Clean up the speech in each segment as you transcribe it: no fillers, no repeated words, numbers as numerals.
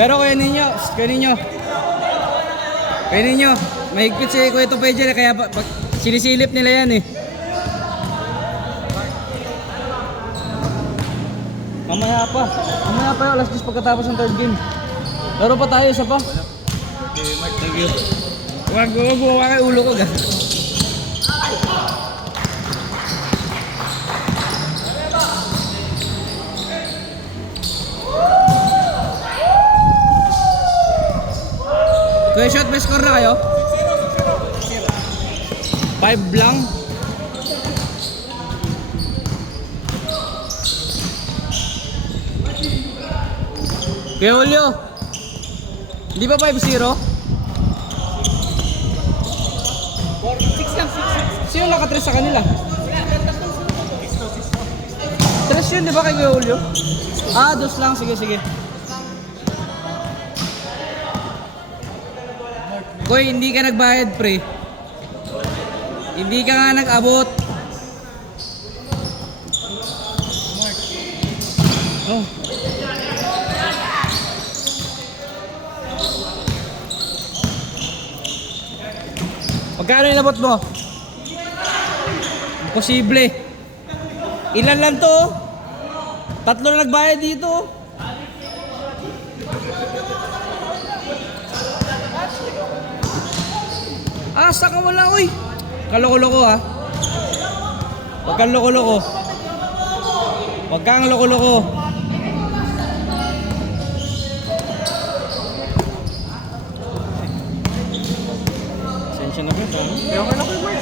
Pero kaya ninyo, mahigpit si Kuya Tupay dyan, kaya sinisilip nila yan eh. Mamaya pa yung alas 10 pagkatapos ng third game. Laro pa tayo, isa pa. Okay, Mark, Thank you. Huwag bumawa kay ulo ko, ga. Kuya shot, may score na kayo? 5 lang. Kuya Julio, hindi ba 5-0? 6 lang, 6. Sino nakatres sa kanila? Tres yun, di ba kay Kuya Julio? Ah, dos lang. Sige, sige. Koy, hindi ka nagbayad, pre. Hindi ka nga nag-abot. Oh. Magkano yung nabot mo? Imposible. Ilan lang to? Tatlo na nagbayad dito. Asa ka wala, uy. Kaloko-loko ha. Huwag kang loko-loko. Huwag kang loko-loko. Sensya na ba? Okay na kayo, Mark.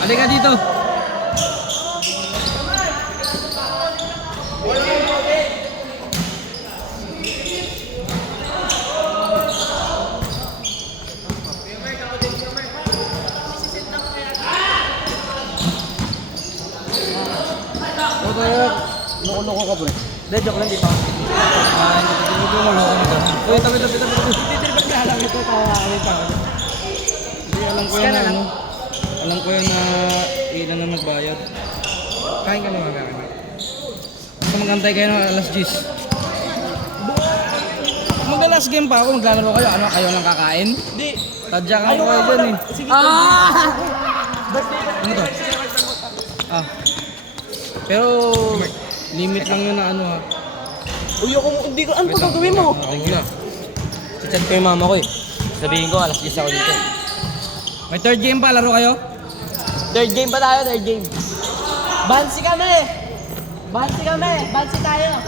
Halika dito. Loko-loko ka, bro. Hindi, joke lang dito. Hindi mo loko nito. Uy, tabi. Hindi ba kailangan ito? Kawawin pa. Hindi, alam ko yan na ano. Alam ko yan na ilan na nagbayad. Kain ka naman, Mark. Basta magantay kayo ng alas 10. Mag-last game pa ako, maglalaro kayo. Ano, kayo lang kakain? Hindi. Tadya ka kayo dyan eh. Sige, Ano to? Ah. Pero, limit lang yun na ano ha. Uy, ako, hindi ko, ano pa gagawin mo? Thank you. Chat ko yung mama ko eh. Sabihin ko, alas 10 ako dito. May third game pa, laro kayo? Third game pa tayo, third game. Bansi kami! Bansi tayo!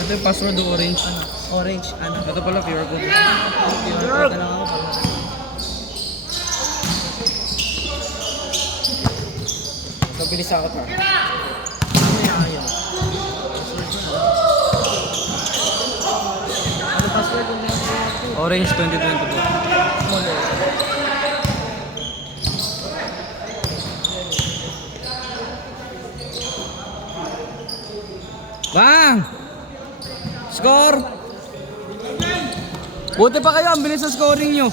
Ito yung password o orange. Orange, ano? Ito pala, QR code. Pure na lang ako. Mabilis ako to. Ano password yung Orange 2022. Bang! Score! Buti pa kayo, ang bilis ng scoring nyo.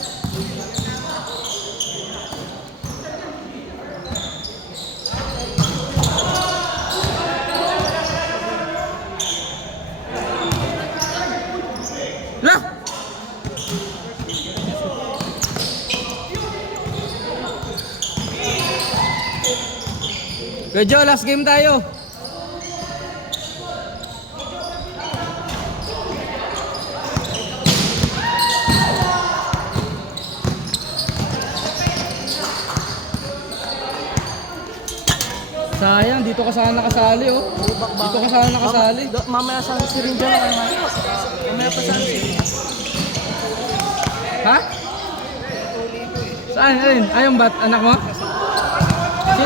Lah! Kuya Joe, last game tayo. Sayang, dito ka sana nakasali oh. Dito ka sana nakasali. Mamaya sa sirinja na kayo. Mamaya pa sa Ha? Saan? Ayun, ayun ba't anak mo? Si...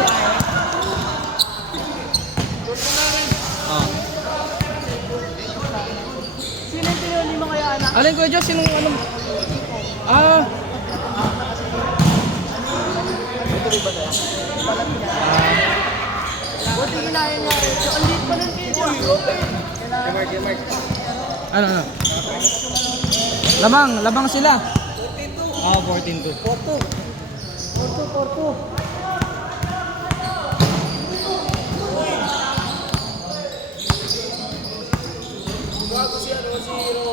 Oh. Sino yung pinuli mo kaya anak? Alin ko Diyos, sinong ano? Ah. Buti ginaya niya. So, ang liit pa ng video. Ano? Labang sila. Ah, 14-2. Porto.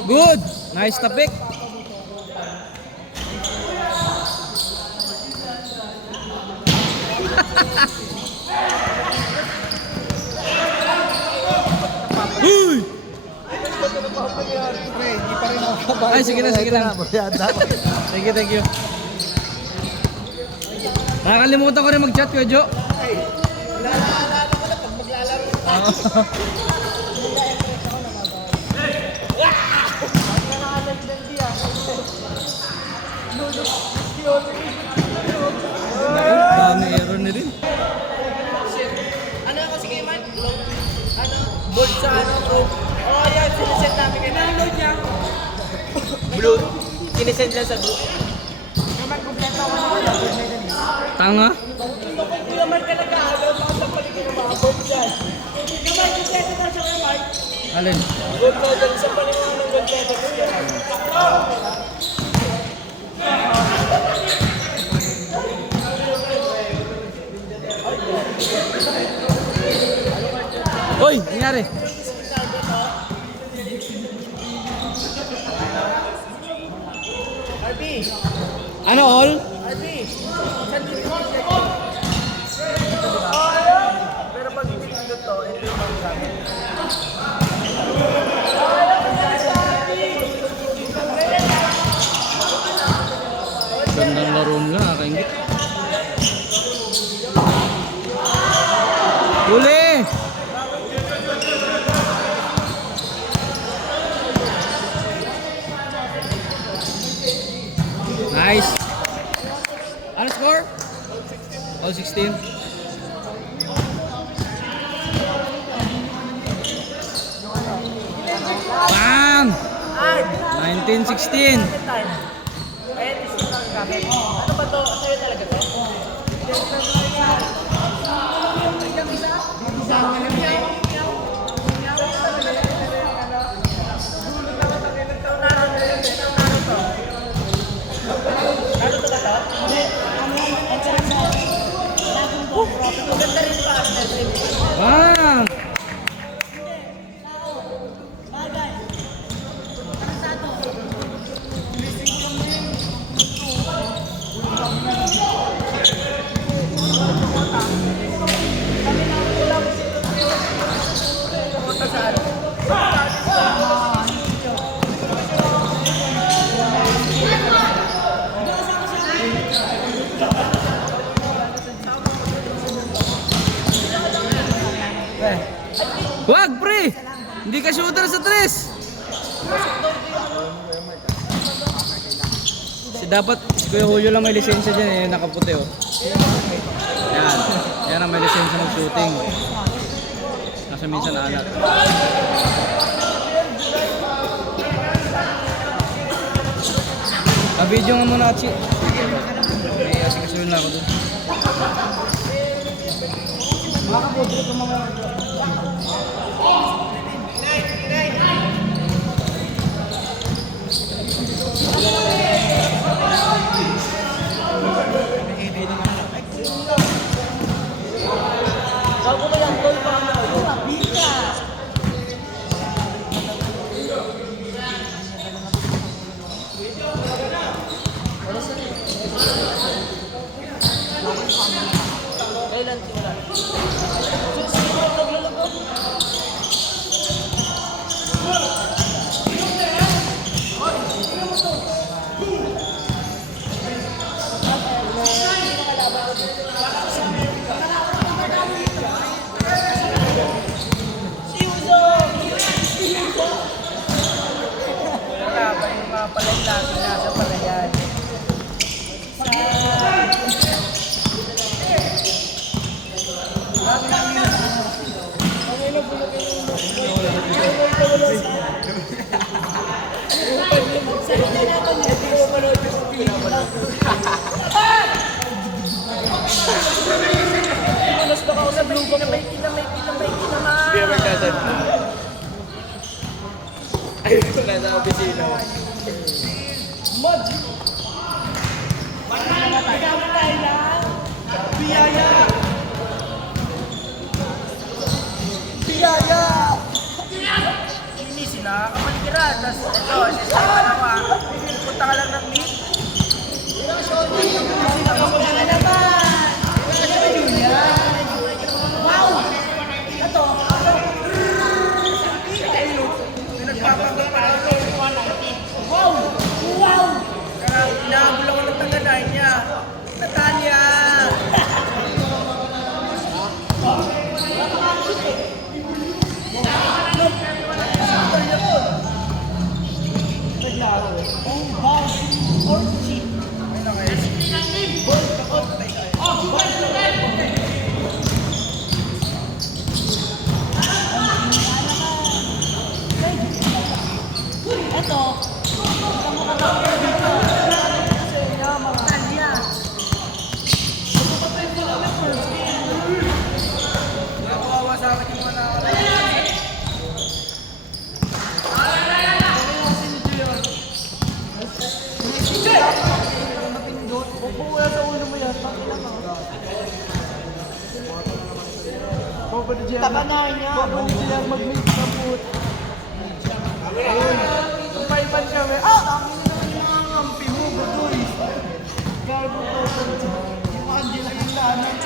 Good! Nice tapik. Uy! Ay, sige na. Sige, thank you. Nakakalimutan ko rin mag-chat, Kuya Jo. Dami error na rin. Ano ako sige man? Ano? Board sa ano ko? Oh, yan. Sinesend namin kayo. Download niya. Blue. Sinesend lang sa blue. Naman, kompleto ako na wala. Tanga? Kuya Mark ka nag-aalaw. Baka sa paligid ng mga board dyan. Kuya Mark, kompleto na siya kay Mark. Alin? Gold medal sa paligid ng gold medal. Hoy, nangyari? RB. Ano all? RB. Pero pag pinindot to, ito yung magsabi. Gandang laro nila, nakaingit. Huli! Nice! Ano score? All 16. Bam! 19-16. Ano ba to? Sa'yo talaga to? Bam! Wag, pre! Hindi ka shooter sa tres! Dapat, si Kuya Julio lang may lisensya dyan eh, nakaputi oh. Yan. Yan ang may lisensya mag-shooting. Kasi minsan alat. Ka-video nga muna, Chi. May asikasuhin lang ako dun. Bago mo yan, tol, pa ano? Pika! Kailan simula? sa blue box. Kinamay. Sige, magkasan. Ay, ito na sa opisina. Hindi sila kapaligiran. Tapos ito, assistant ka naman. Punta ka lang ng meet. Pinagpapanggap pa lang ito. Kaya inaabol ako ng taganay niya. Natalia! Nakawawa sa akin yung mga nakawala. Takanay niya. Babalik siya mag-meet na food. Paipan kami. Dami na naman yung mga kampi mo. Budoy. Garbo ko. Yung Angela yung lanan.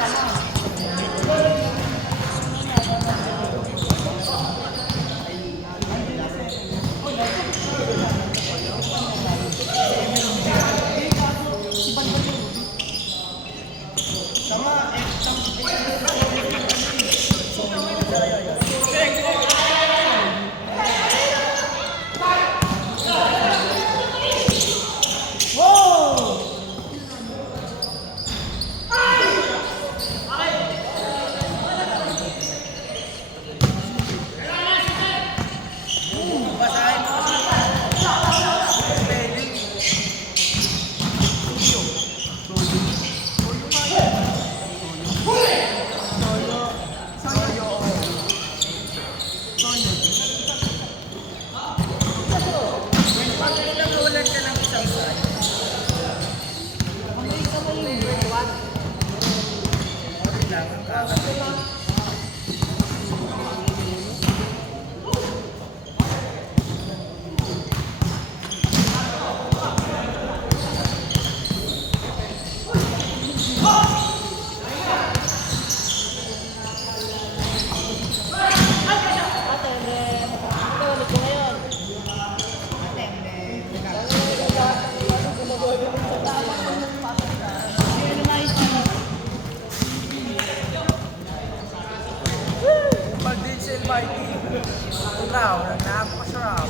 Wow, napakasarap.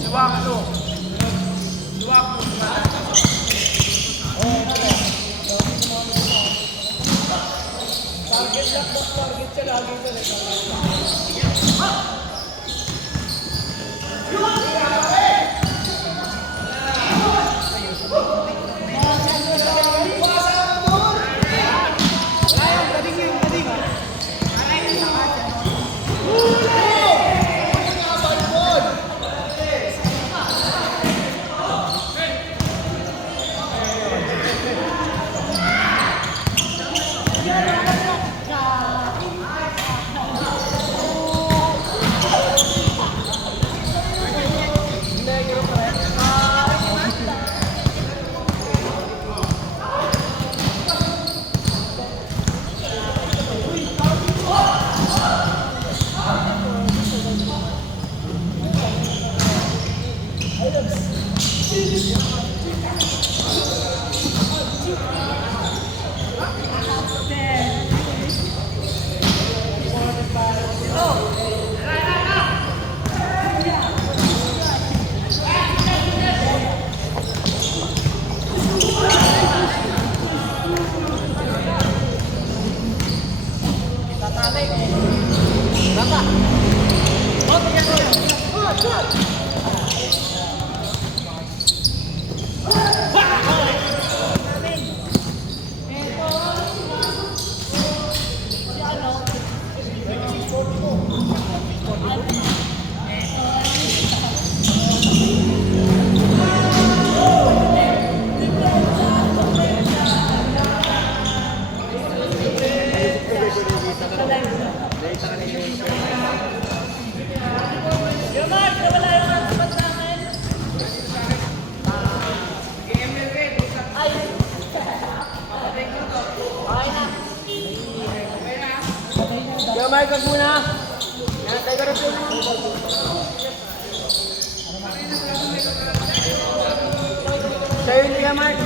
Siwakto. Target siya lagi ko. Mark, wag muna. Yan, tayo ka rin. Sa'yo hindi ka, Mark.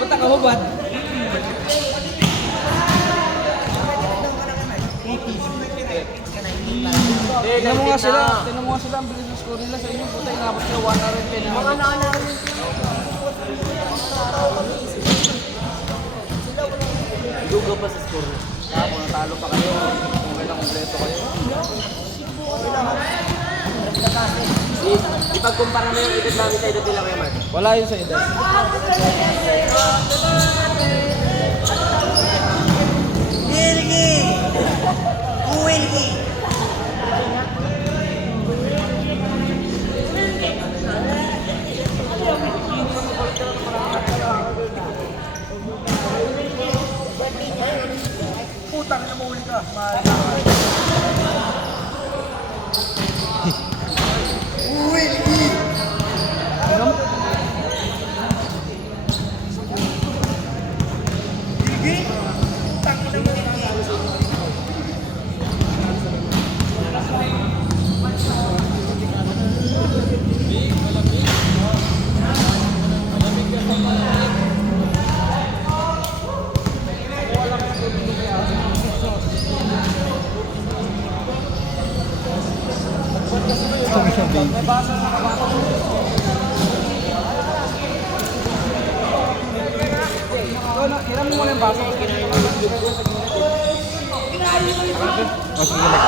Punta ka hubad. Tingnan mo nga sila. Tingnan mo nga sila. Ang bilis ng score nila sa inyo. Puta, inabot sila 110 na. Mga naanak. Dugo pa sa score. Kung natalo pa kayo, kung kailang kompleto kayo. Ipagkumpara mo yung edad namin sa edad nila Kuya Mark. Wala yun sa edad. Wilkie! Wilkie! Putang na muli ka. Wilkie! Wilkie? Putang na muli ka. Hiram mo muna yung baso. O, sige lang.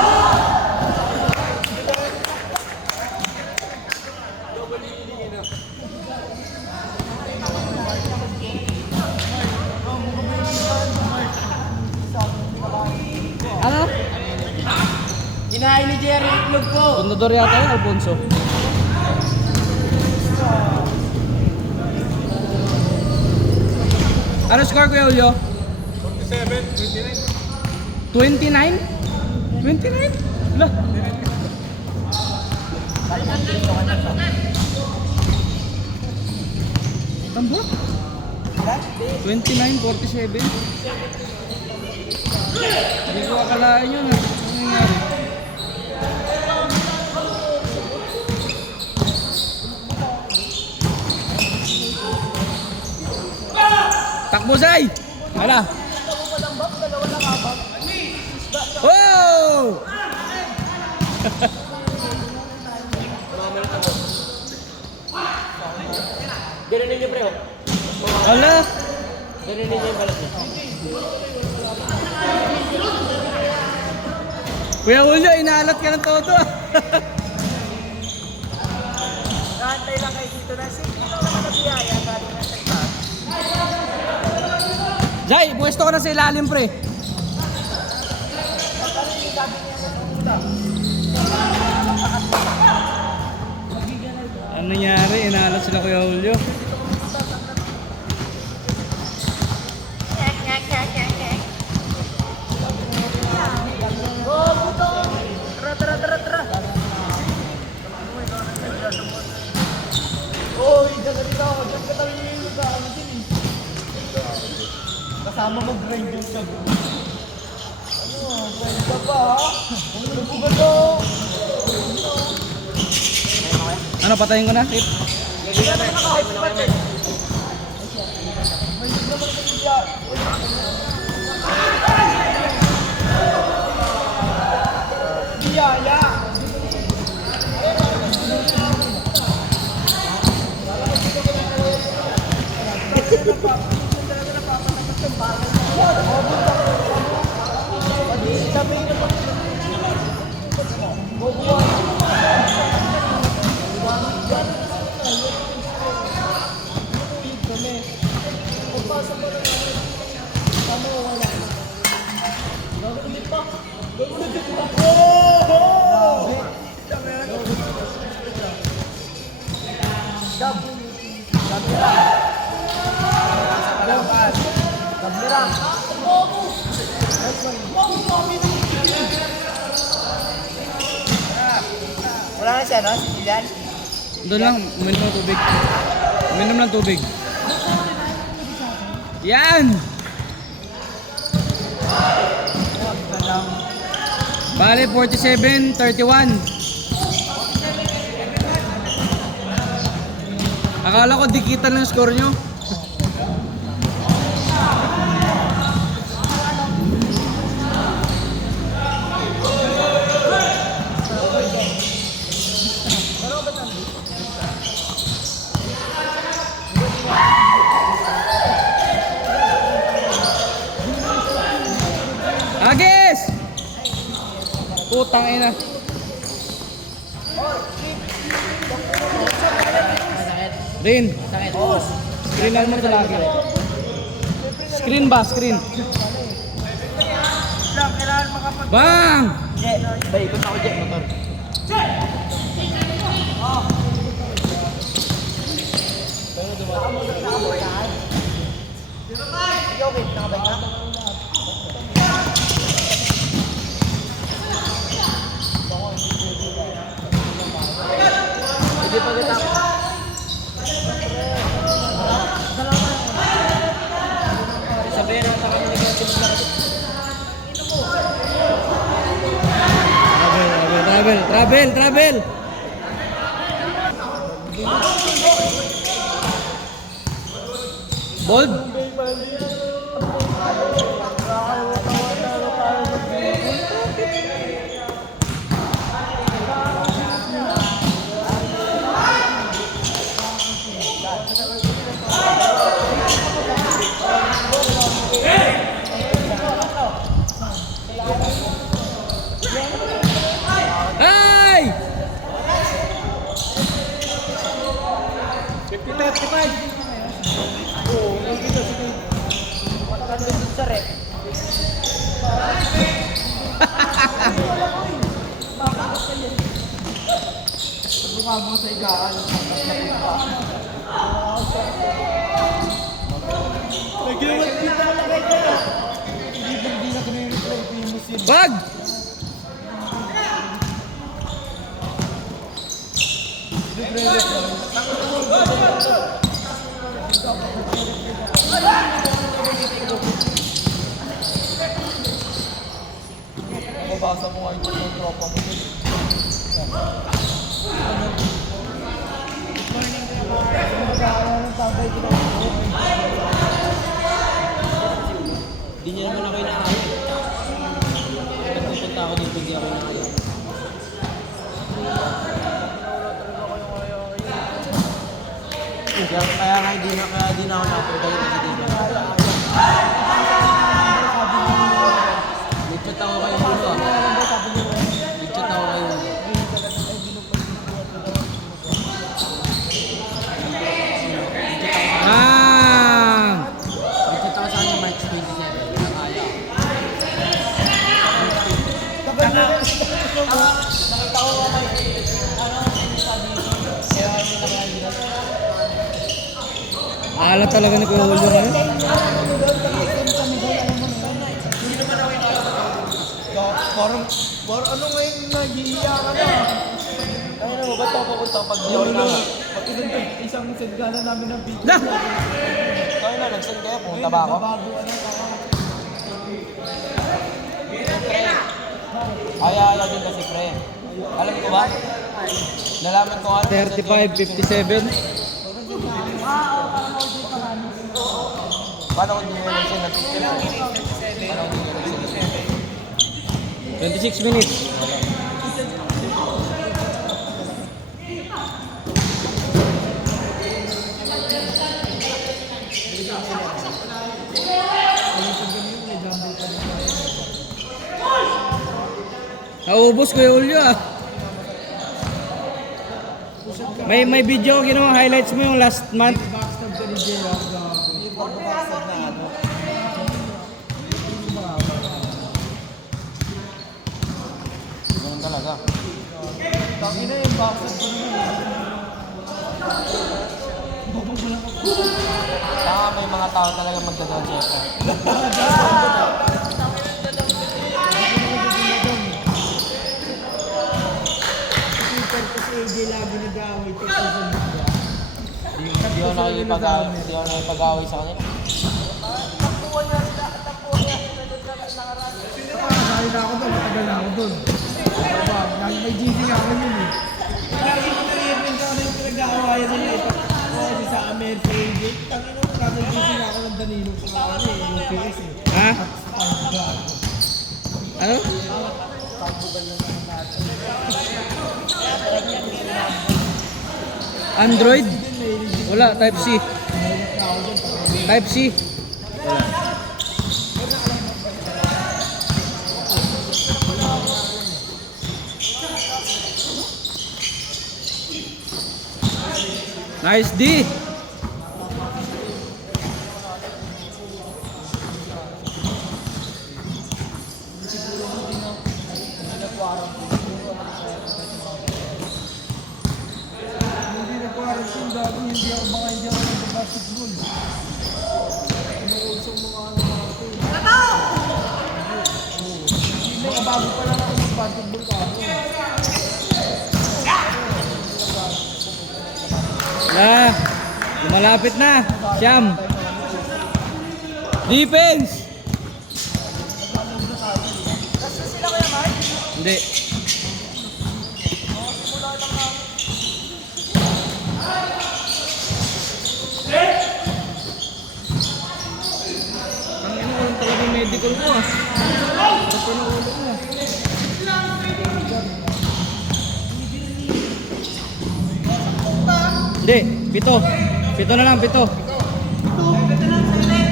Ano? Kinain ni Jerry itlog ko. Bundador yata yun, Alfonso. Ano score Kuya Julio? 47, 29. 29? 29? Wala. Tamba? 29-47. Hindi ko akalain yun. Ano nangyari? Takbo, Zay! Hala! Wow! Ganun ninyo pre oh. Hala! Ganun ninyo yung balat niya. Kuya Julio, inaalat ka ng todo. Nakantay lang kayo dito na. Sige lang naman na biyaya. Galing na sa taas. Zay, pwesto ka na sa ilalim, pre. Ano nangyari? Inaalat sila Kuya Julio. Kasama mag-grind yung sag. Ano? Pwede ka pa ha? Ano ba ito? Ano, patayin ko na? Hit. Hindi na nakahalipat eh. May naman ka niya. Biyaya! Wala na siya, no? Si Dylan? Doon lang, uminom ng tubig. Uminom ng tubig. Yan! Bale, 47-31. Akala ko dikitan ng score nyo. Agis! Putang ina. Rin. Screen lang mo ito lagi. Screen ba? Screen. Bang! Bay, ikot ako dyan, motor. Ikaw, wait, nakabay ka? Hindi pa kita. Sabihin na sa kanya negative na. Travel. Bold. Hey! 50-35. Oo, nakikita sige. Mataganda dun sa rep. Buka mo sa igaan. Nag-iwan dito na lagay ka. Hindi na kami replay ko yung musin. Wag! Mababasa mo nga yung tropa mo. Hindi niya naman ako inaayos. Nagpupunta ako dito, hindi ako inaayos. Kaya nga hindi na ako napunta dito dito. Nagchat ako kayo muna. Nagchat ako kayo muna. Nagchat ako sa akin March 27. Nakala. Nakita ko ba may Ala talaga ni Kuya Julio ngayon. Parang ano ngayon nahihiya ka na? Kaya na mo, ba't ako papunta pag yun na? Pag isang sendgana namin ng video. Na! Kaya na, nag-send kayo, pumunta ba ako? Ay, din kasi pre. Alam ko ba? Nalaman ko ano? 35-57. Paano kung hindi mo nag-send ng picture? Paano kung hindi mo nag-send ng picture? 26 minutes. Naubos Kuya Julio ah. May video ko ginawa highlights mo yung last month. Ganun talaga. Tangina yung boxer ko Saka may mga tao talaga magdadaan siya. nakipag-away sa kanila. Nakasali na ako doon, matagal na ako doon. May GC nga ako yun eh. Lagi ko na-reference sa ano yung pinag-aawayan nila ito. Kasi sa America AJ, tangin mo, nasa GC nga ako ng Danilo sa ano eh, yung PS eh. Ha? Ano? Android? Wala, Type C. Type C. Wala. Nice D. Hindi nag-quarantine dati, hindi ako nag-basketball. Inuod sa mga ano natin. Mga bago pa lang ako mag-basketball ka ako. Wala. Lumalapit na. Siyam. Defense. Hindi. Ang ino ko lang talaga yung medical ko ah. Ba't na ulo mo? Hindi, pito. Pito na lang, pito.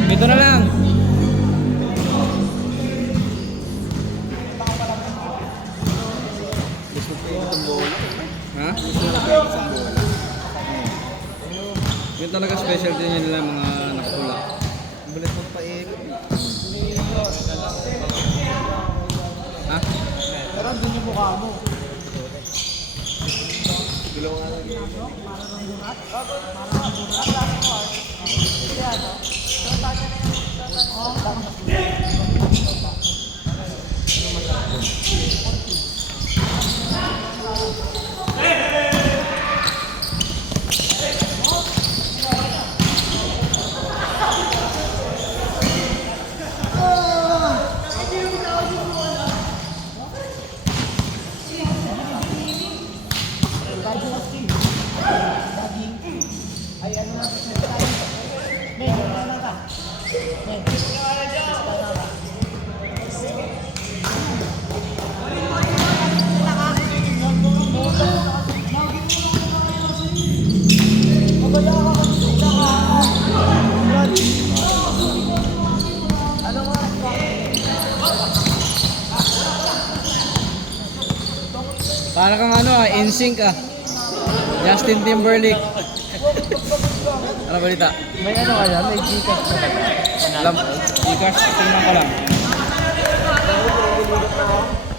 Pito na lang. Ha? Yun talaga specialty nila mga nakapula. Bulit mo pa eh. Ha? Pero doon yung mukha mo. Para kang ano ah, NSYNC ah. Justin Timberlake. Ano balita? May ano kaya? May Gcash ka ba? Alam, Gcash, tingnan ko lang.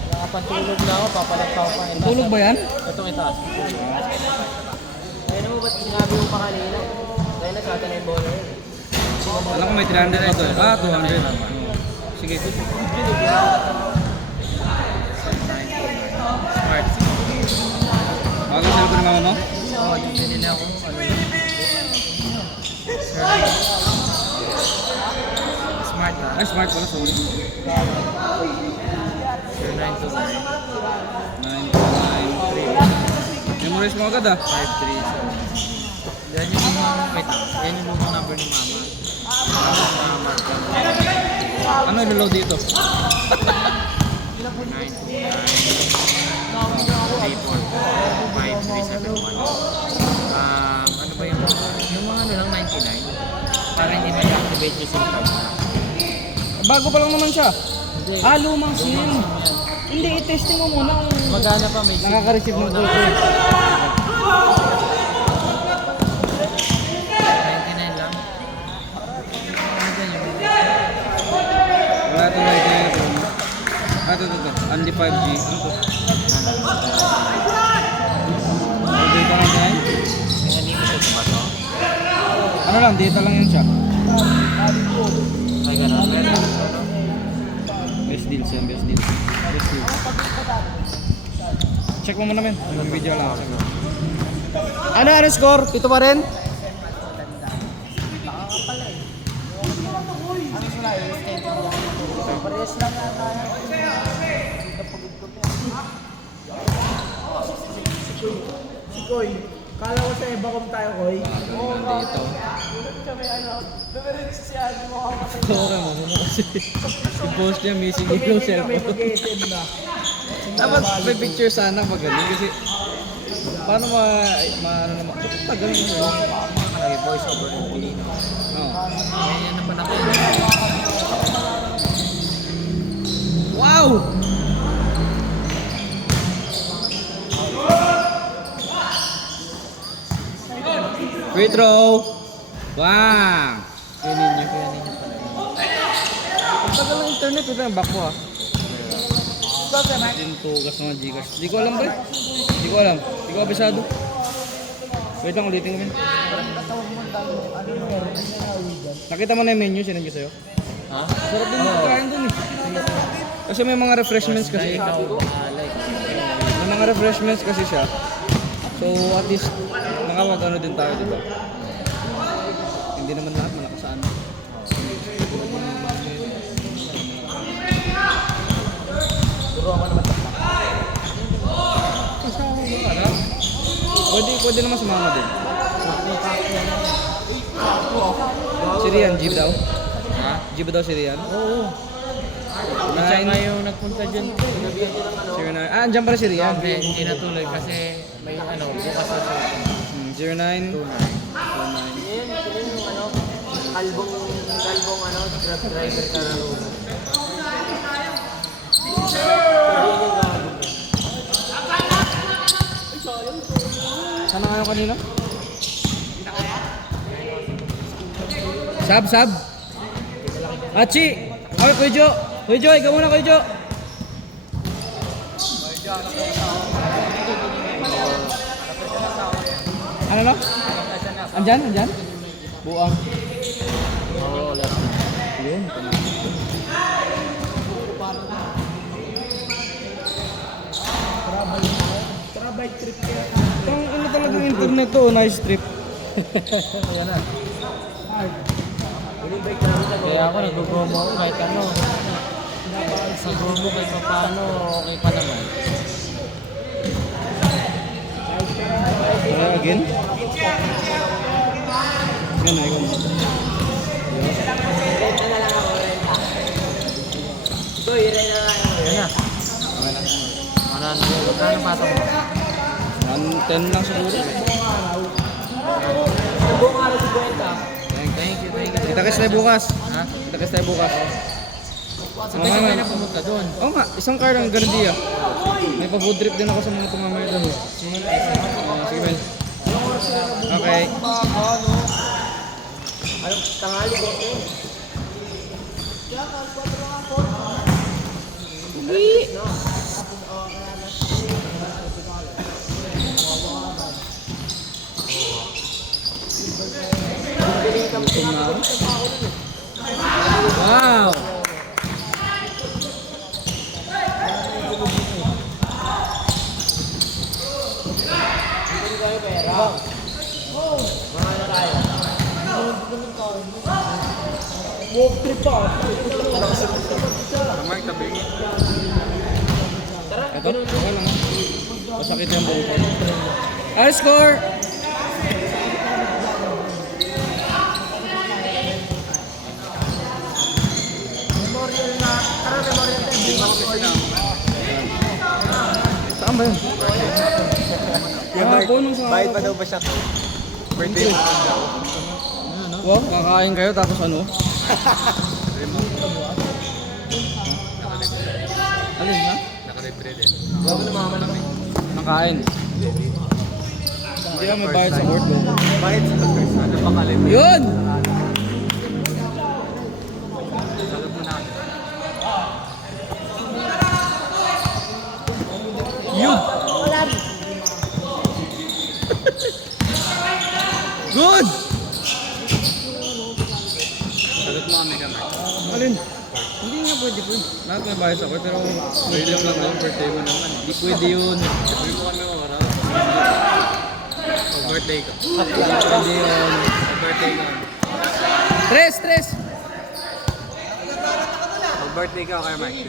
Nakapantulog na ako, papalagpa ko pa. Tulog ba yan? Itong itaas. Ayun mo ba't sinabi mo pa kanina? Kaya na sa atin yung bola yun. Alam ko may 300 ito eh. Ah, 200. Sige. Smart. Bago sa ko ni mama mo? Oo, yung pinili ako. Smart na. Ay, smart pala, sorry. 0923. 993. Memorize mo agad ah. 537. Yan yung wait, yan yung lumang number ni mama. Mama. Ano iloload dito? 929-34-5371. Ano ba yung mga ano lang 99? Para hindi ma-activate yung SIM card na. Bago pa lang naman siya. Hindi. Ah, lumang SIM. Hindi, i-testing mo muna kung Magana pa may SIM. nakaka-receive ng call ko. 99 lang. Wala ito na ito. Ah, ito. Only 5G. Ano to? May data lang yan? May unlimited ba to? Ano lang, data lang yan siya. Ay, gano'n. Best deals yan, best deals. Best deals. Check mo muna men. Video lang. Ano score? Pito pa rin? Pares lang yata yan. Si Koy. Kala ko sa iba kung tayo, Koy. Oo, nandito. Sabi ano, dumirin si Adi mo ako kasi. Okay mo kasi. Yung post niya, missing yung Kami cellphone. mag-SM na. Dapat may picture sana magaling kasi paano ano naman, tagal mo yun. Nakalagay voice over ng Pilino. Oo. Yan na panahon. Wow! Free throw! Wow! Yan ninyo. Ang tagal ng internet, ito yung back ko ha. Din tugas mga Gcash. Di ko alam ba? Di ko alam. Di ko abisado. Wait lang, ulitin ko yun. Nakita mo na yung menu, sinend ko sa'yo? Ha? Sarap din magkain dun eh. Kasi may mga refreshments kasi. Ikaw, bahala. May mga refreshments kasi siya. So at least makawag ano din tayo, diba? Hindi naman lahat malakasaan. Kasama mo ba? Pwede naman sumama din. Si Rian, jeep daw? Ha? Jeep daw si Rian? Oo. Siya nga yung nagpunta dyan. Andyan pa rin si Rian. Hindi natuloy kasi may ano, bukas na siya. 09. Yun, yung ano, kalbong ano, grab driver ka na rin. Sana kayo kanina? Sab! Achi! Okay, Kuya Jo! Kuya Jo, ikaw muna, Kuya Jo! Ano no? Andyan? Buang. Oo, wala. Yun. Trabay trip kaya. Ang ano talagang internet to, nice trip. Kaya ako nag-promo ako kahit ano. Sa promo kahit paano, okay pa naman. Again? Yan na, ikaw mo. Renta na lang ako, renta. Ito, i-rent na lang ako. Yan na. Magkano patong mo? 10 lang siguro. Sa buong araw si Buenta. Thank you. Kita kasi tayo bukas. Ha? Kita kasi tayo bukas. Sabay-sabay na pumunta doon. Oo nga, isang car lang ganun diya. May pa-food trip din ako sa mga tumamay doon. Sige, Ben. Okay. Ano, tanghali ko. Gutom na ako. Wow! Walk trip pa. Ito, okay lang. Masakit yung buong ko. Our score! Memorial na. Tara, memorial tayo. Saan ba yun? Ah, bonus nga. Bayad pa daw ba siya? Birthday mo daw. Wow, kakain kayo tapos ano? Alin na? Naka-libre din. Bago na mama naman. Nakain. Hindi ka may bayad sa court. Bayad sa first. Ano pa kalibre? Yun! Yun! Good! Sagot mo kami kamay. Alin? Hindi nga pwede po. Lahat may bayad sa court pero pwede lang yun. Birthday mo naman. Hindi pwede yun. Sabi mo kami wala. Birthday ko. Pwede yun. Birthday ko. Tres! Pag Birthday ka o kaya Mike?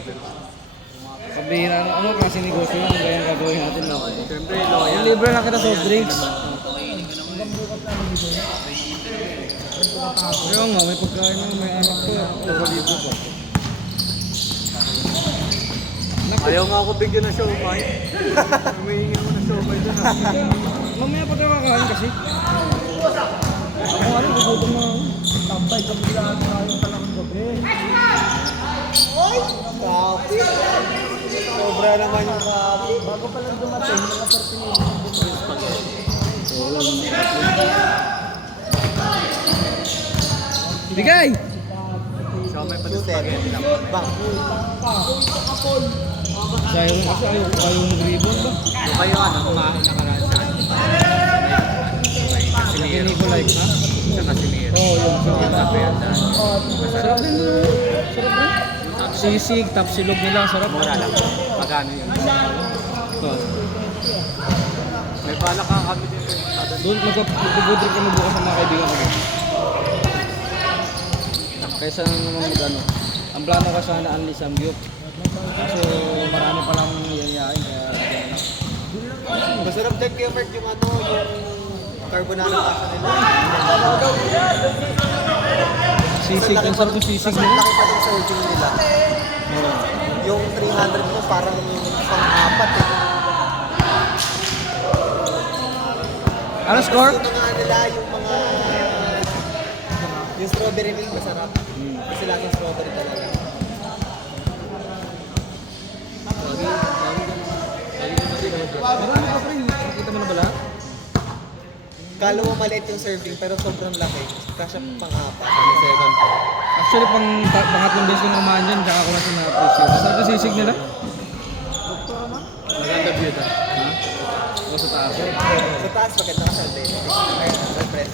Pabihira na, ano kasi negosyo yun, kaya yung gagawin natin na. Siyempre, loyal. Libre lang kita soft drinks. Kaya nga, may pagkain na, may anak ko, pagkalibo pa. Ayaw nga ako bigyan ng siomay. Humihingi mo ng siomay dyan. Mamaya pa tayo kakain kasi. Ako ano, gugutom na ako. Tambay kami lahat tayo talagang gabi. Kapi. Sobra naman yung kapi. Bago pa lang dumating, mga 30 minutes. Bigay! Siomay pa doon spaghetti lang. Bang. Ayaw mag-rebound ba? So kayo kumain na ka lang sa Hindi ko like na. sa Casimiro. Oo, yun. Yung kape yan dahil. Sarap din yun. Sarap din. Sisig, tapsilog nila. Sarap. Mura lang. Magkano yun? Ito. May balak ka kami din. Doon, magpupudrip kami bukas ng mga kaibigan ko. Kaysa naman mag-ano. Ang plano ka sana Anli Samgyup. So, marami palang yayayain. Kaya, Masarap din kay Mark yung ano, yung carbonara pasta nila. sisig. Ang sarap yung sisig nila. Laki pa yung serving nila. Yung 300 mo parang pang-apat eh. Ano score? Yung mga nila, yung strawberry milk masarap. Kasi laging strawberry talaga. Marami pa rin. Nakita mo na ba lahat? Kala mo maliit yung serving pero sobrang laki. Kasya pang-apat. Yung second pa. Actually, pangatlong beses ko na kumain dyan, tsaka ko na siya na-appreciate. Masarap yung sisig nila. Maganda view na. O sa taas. Sa taas, maganda ka sa din. Ayun, sa press.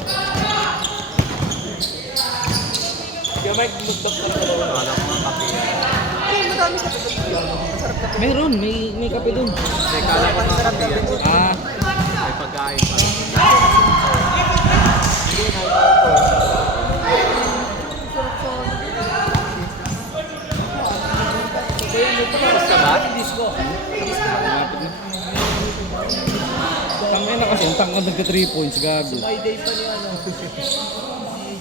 Kaya Mike, lugdok ka na. Wala ko mga kape. Ay, madami sa tutok. Masarap na. Meron, may kape dun. Kasi kala ko mga kape yan. Ah, May pagkain pa. Hindi, nakita ko. Basta ba? malapit na. Tangay na kasi, ang tangkad nagka 3 points, gago. May day pa niya, ano. Si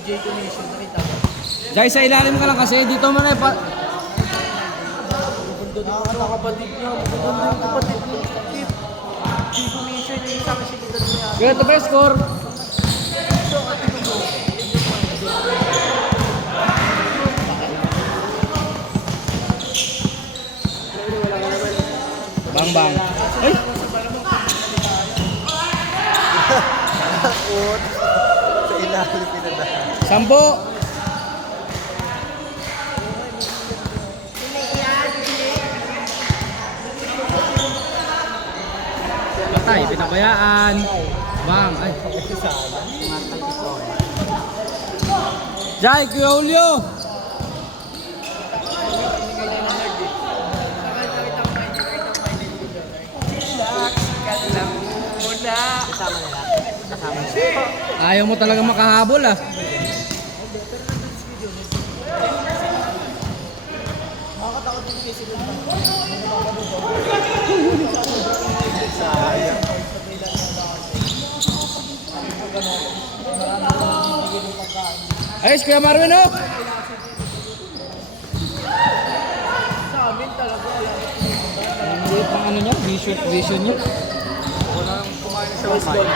J. Commission, nakita ko. Jai, sa ilalim ka lang kasi, dito mo na pa... Nakakapatid niya. Maganda yung kapatid niya. J. Commission, yung sa akin siya kita niya. Ganito ba yung score? Bang bang. Ay! Ut. Sa ilalim pinadahan. 10! Patay, pinabayaan. Bang, ay. Jai, Kuya Julio! Ayaw mo talaga makahabol ah. Ayos, Kuya Marvin oh! Hindi pang ano niya, vision niya. Wala nang kumain ng siomay.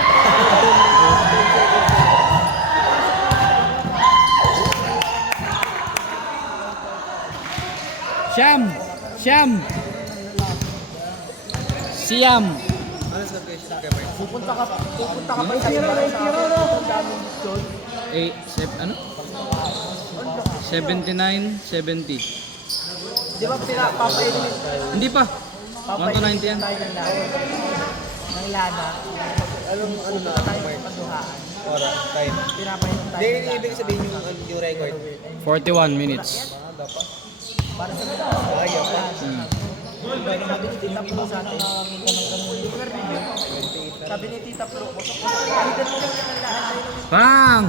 Siyam! Siyam! Ano sa question kay Mike? Pupunta ka pa sa iba sa ang daming doon. Ano? 79, 70. Di ba pinapapailimin Hindi pa. 1 to 90 yan. tayo ng lahat? Ng lana. Anong ano na Tayo Mike? paduhaan. Ora, time. Pinapainom tayo. Hindi, ibig sabihin yung record. 41 minutes. Para sa mga Ayaw pa. sabi ni Tita Pro sa atin. Sabi ni Tita Pro, palitan mo lang ng lahat. Bang!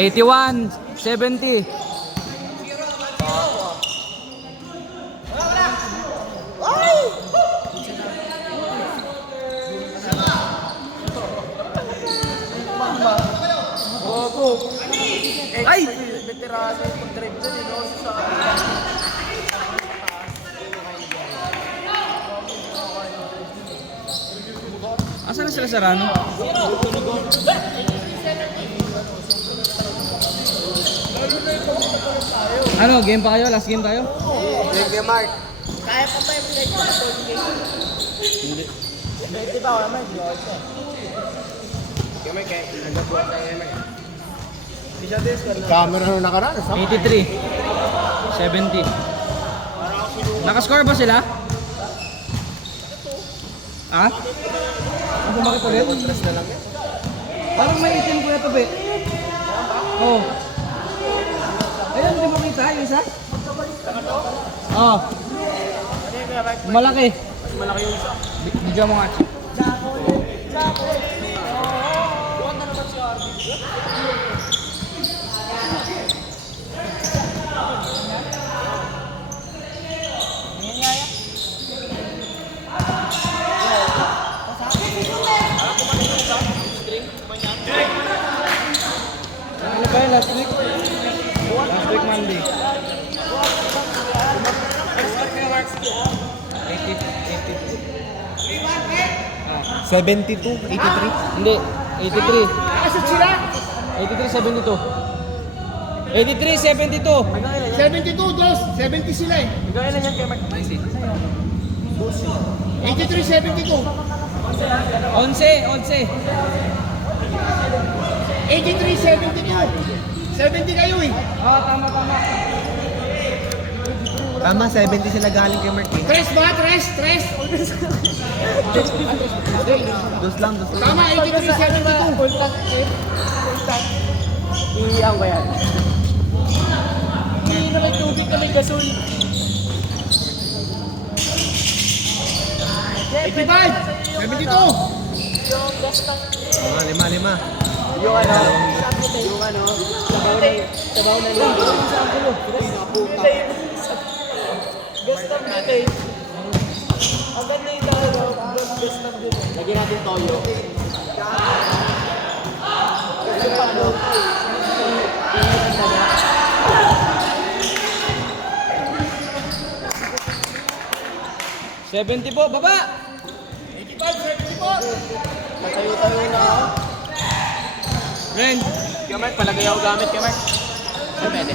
81, 70. Ay! Veterano yung pag-drive dyan, you know, sa... Asan na sila sa Rano? Ano, game pa kayo? Last game tayo? Thank you, Mark. Kaya pa ba yung play ko sa phone game? Hindi. Di ba ako naman? Di ako ito. Kaya Mark, nagkabuhat tayo kay Mark. Camera na nakaraan. 83. 70. Nakascore ba sila? Ha? Ang bumakit ulit? Contrast na lang yan. Parang may itim ko ito, be. Oh. Ayun, hindi makita yung isa? Oh. Malaki. Mas malaki yung isa. Bigyan mo nga. Ano ba yun, last week? Last week Monday. 72, 83. Hindi, 83. Asa sila? 83, 72. 83, 72. 72, dos. 70 sila eh. Gawin na yan kay Mark. 83, 72. 11, 11. 83, 72. 70 kayo eh. Tama, tama. Tama, 70 sila galing kay Mark. Tres ba? Tres? Dos lang. Tama, 83, 72. Iiyaw ko yan. Hindi na may tubig na may gasol. 85, 72. Yung gas tank. Lima. Yung sabaw na ligo. Gas tank natin. Ang ganda yung gas tank dito. Lagyan natin toyo. Kasi paano? 70 po, baba! 85, 74. Matayo-tayo na ako. Ren, Kaya Mark, palagay ako gamit kay Mark. Pwede.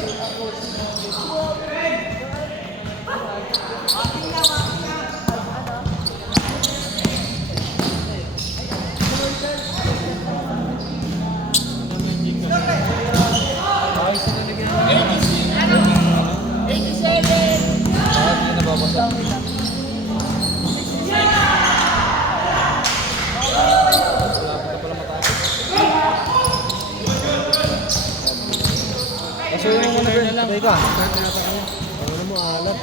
kaso yung muna na lang. Teka, ano mo alat?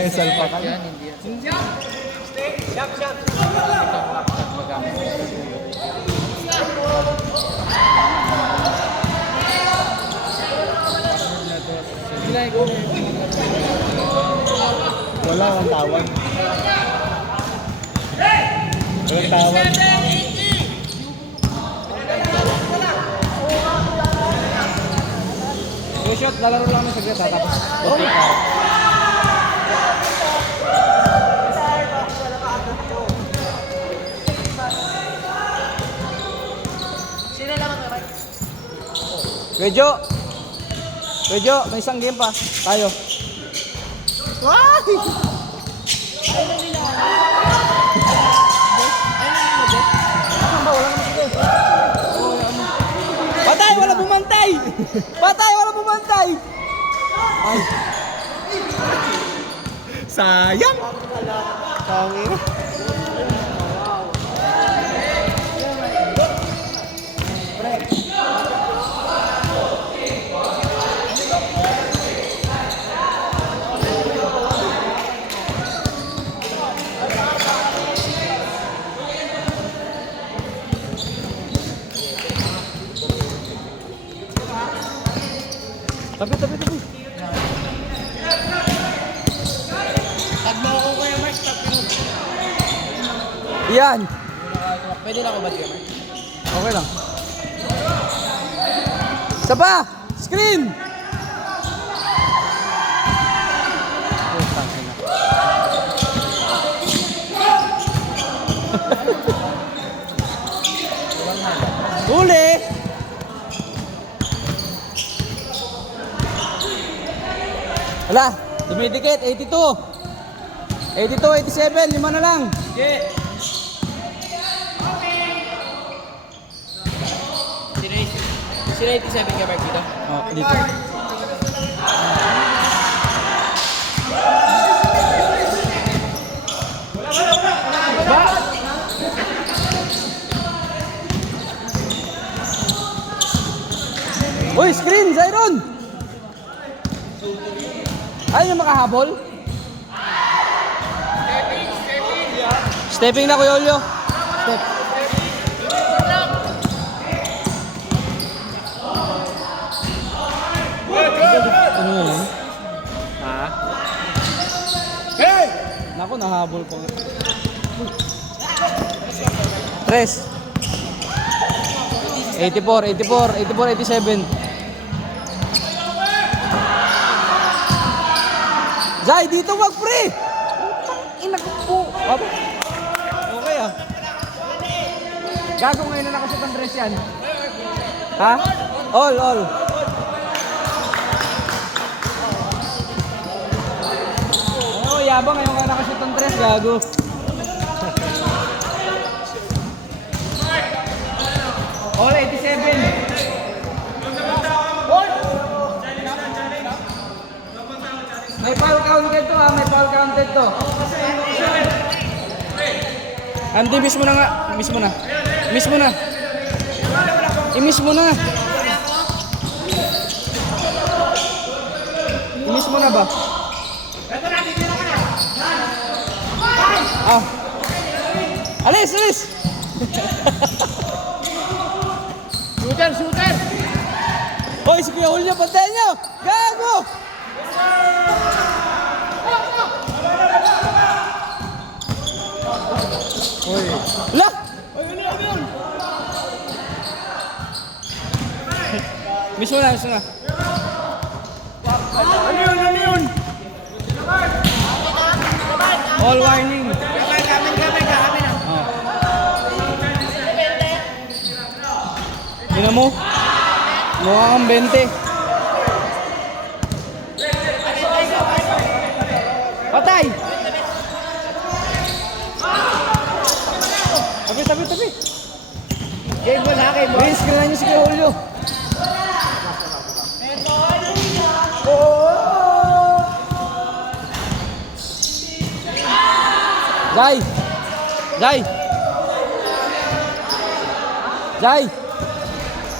Esal pa ka. Wala akong tawag. Walang tawag. Yung shot, lalaro lang ng saglit tapos take out. Sino lang ang Mark? Rejo, may isang game pa. Tayo. Patay, wala bumantay! Patay, wala bumantay! Ay, Sayang! Tangina. Tabi. Tag mo ako kuya Mark, tag mo. Yan. Pwede na ako ba siya, Mark? Okay lang. Isa pa! Screen! Putang ina. Huli! Wala, dumidikit, 82. 82, 87, lima na lang. Sige. Sino 87 ka, Mark, dito? Oh, dito. Uy, screen, Zyron! Ayaw niya makahabol? Stepping na, Kuya Olyo. Step. Ano yun? Ha? Hey! Naku, nahabol ko. Tres. 84, 87. Zay, dito mag-free! Ina ko po. Okay ah. Gago ngayon na nakasot ang dress yan. Ha? All. Oh, yabang ngayon ka nakasot ang dress, gago. All 87. May foul counted to ha, may foul counted to. Andy, miss mo na nga. Miss mo na. I-miss mo na. I-miss mo na ba? Ah. Alis! Shooter! Hoy, si Kuya Julio, pantayan nyo! Gago! Hoy. La! Miss mo na. Ano yun? All warning. Gamay na. Oh. Tingnan mo. Mukha kang 20. Patay! Tabi. Game mo na, game mo. Raise ka na niyo si Kuya Julio. Zay!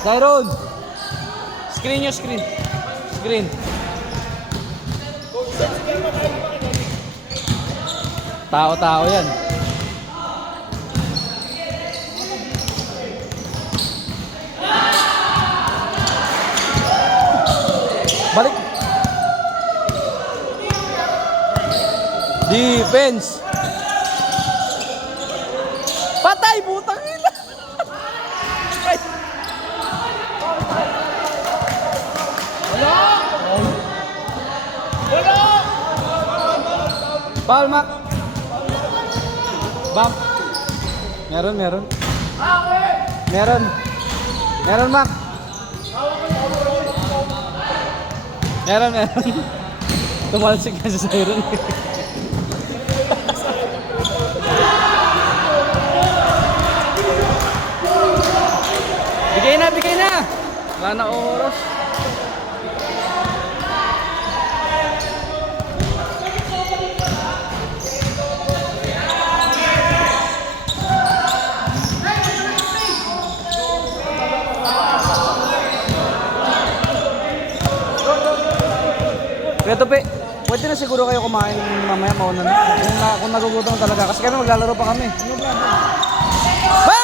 Zyron! Screen. Tao yan. Balik. Defense. Patay, butang ina. Foul, Mac. Bump. Meron. Meron, Mac. Meron. Tumalsik ka sa Zyron. Bigay na. Wala na oras. Kaya Tope, pwede na siguro kayo kumain mamaya mauna na. Kung nagugutom talaga. Kasi kami maglalaro pa kami. Ba!